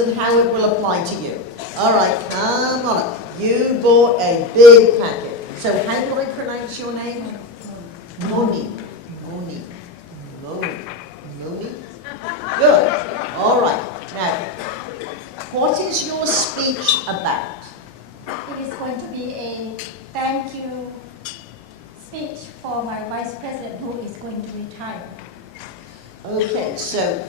and how it will apply to you. All right, come on up. You bought a big packet. So how do I pronounce your name? Mone. Mone. Mone. Mone. Good. All right. Now, what is your speech about? It is going to be a thank you speech for my vice president who is going to retire. Okay, so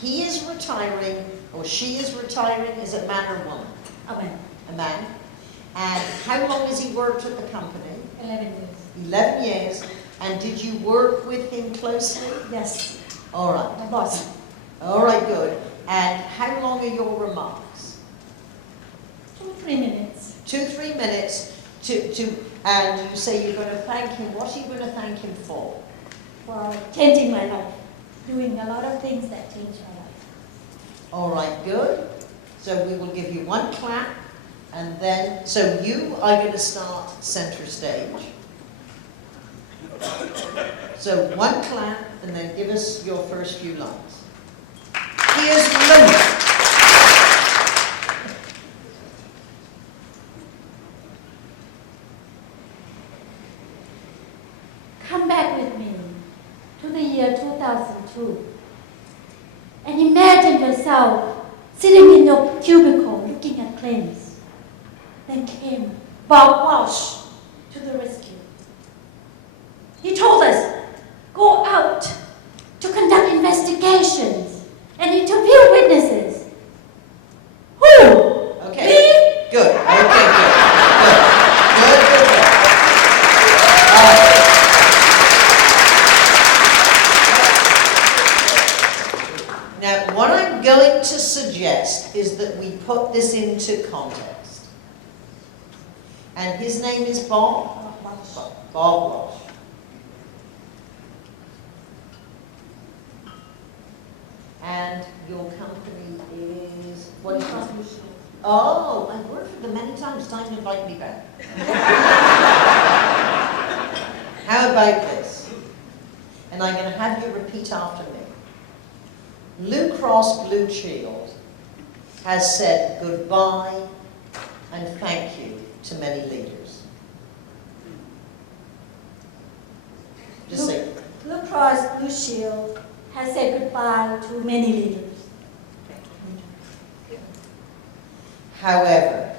he is retiring, or she is retiring. Is it man or woman? A man. A man. And how long has he worked at the company? 11 years. 11 years. And did you work with him closely? Yes. All right. My boss. All right, good. And how long are your remarks? 2-3 minutes. 2-3 minutes and you say you're going to thank him. What are you going to thank him for? For changing my life. Doing a lot of things that change my life. All right, good. So we will give you one clap, and then, so you are going to start center stage. So one clap, and then give us your first few lines. Here's Luke. Come back with me to the year 2002 and imagine yourself sitting in your cubicle looking at claims. Then came Bob Walsh to the rescue. He told us, go out to conduct investigations and interview witnesses. Who? Okay. Me? Good. Okay, good. Good. Now, what I'm going to suggest is that we put this into context. And his name is Bob? Bob Walsh. And your company is, what is it? Oh, I've worked for them many times. Time to invite me back. How about this? And I'm going to have you repeat after me. Blue Cross Blue Shield has said goodbye and thank you to many leaders. Just say it. Blue Cross Blue Shield has said goodbye to many leaders. However,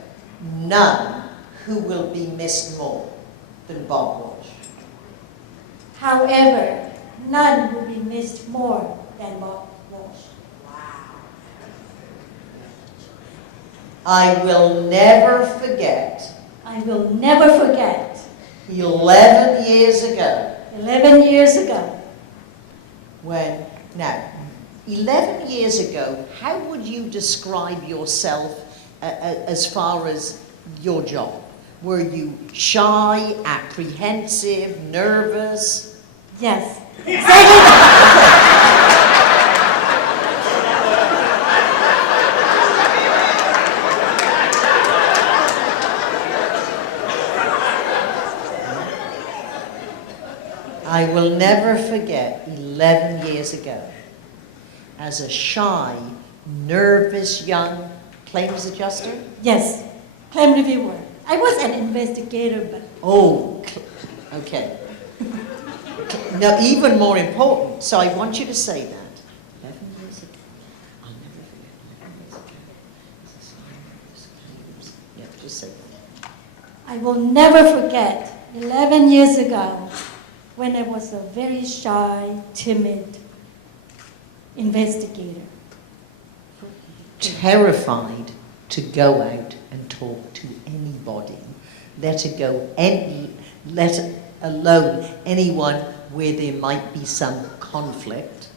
none who will be missed more than Bob Walsh. However, none will be missed more than Bob Walsh. I will never forget I will never forget 11 years ago 11 years ago. now, 11 years ago, how would you describe yourself as far as your job? Were you shy, apprehensive, nervous? Yes. Exactly. I will never forget 11 years ago, as a shy, nervous young claims adjuster. Yes. Claim reviewer. I was an investigator, but Oh, okay. Now, even more important, so I want you to say that. 11 years ago, I'll never forget 11 years ago, as a shy, nervous claims. Yeah, just say that. I will never forget 11 years ago when I was a very shy, timid investigator. Terrified to go out and talk to anybody, let alone anyone where there might be some conflict.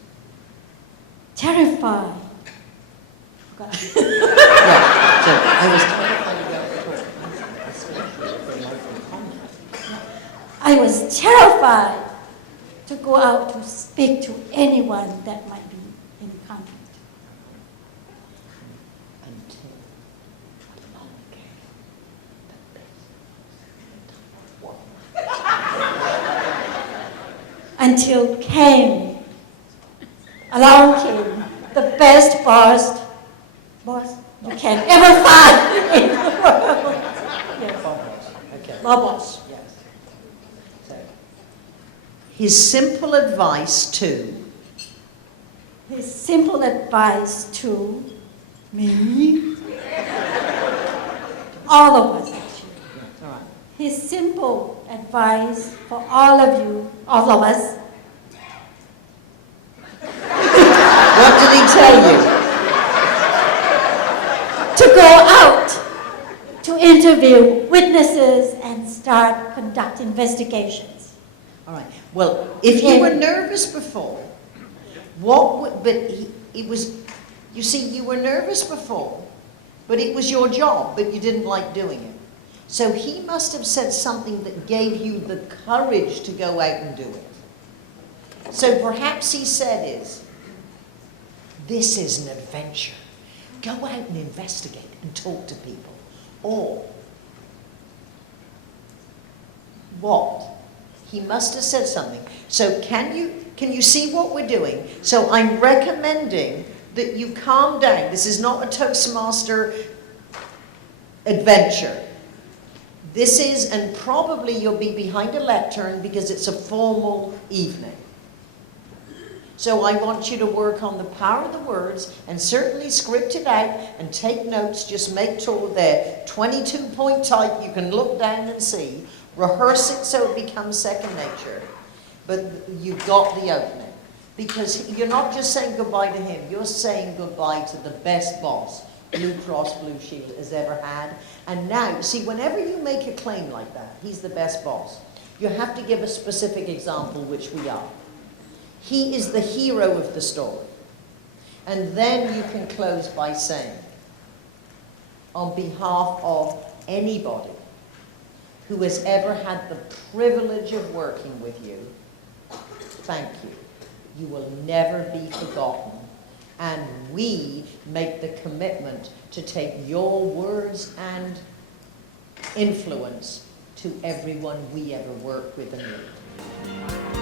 Terrified. Yeah, so I was terrified to go out and talk, especially if there might be conflict. I was terrified to go out to speak to anyone that might be in conflict. Until along came the best boss boss you can ever find in the world. Yes. Okay. My boss. Yes. So, his simple advice to His simple advice to me, all of us actually. all right. His simple advice for all of you, all of us, What did he tell you? to go out to interview witnesses and start conduct investigations. All right. Well, if you were nervous before, it was, you see, you were nervous before, but it was your job, but you didn't like doing it. So he must have said something that gave you the courage to go out and do it. So perhaps he said this is an adventure. Go out and investigate and talk to people. Or, what? He must have said something. So can you see what we're doing? So I'm recommending that you calm down. This is not a Toastmaster adventure. This is, and probably you'll be behind a lectern because it's a formal evening. So I want you to work on the power of the words and certainly script it out and take notes. Just make sure they're 22-point type. You can look down and see. Rehearse it so it becomes second nature. But you've got the opening. Because you're not just saying goodbye to him. You're saying goodbye to the best boss Blue Cross Blue Shield has ever had. And now, see, whenever you make a claim like that, he's the best boss, you have to give a specific example, which we are. He is the hero of the story. And then you can close by saying, on behalf of anybody who has ever had the privilege of working with you, thank you. You will never be forgotten. And we make the commitment to take your words and influence to everyone we ever work with and meet.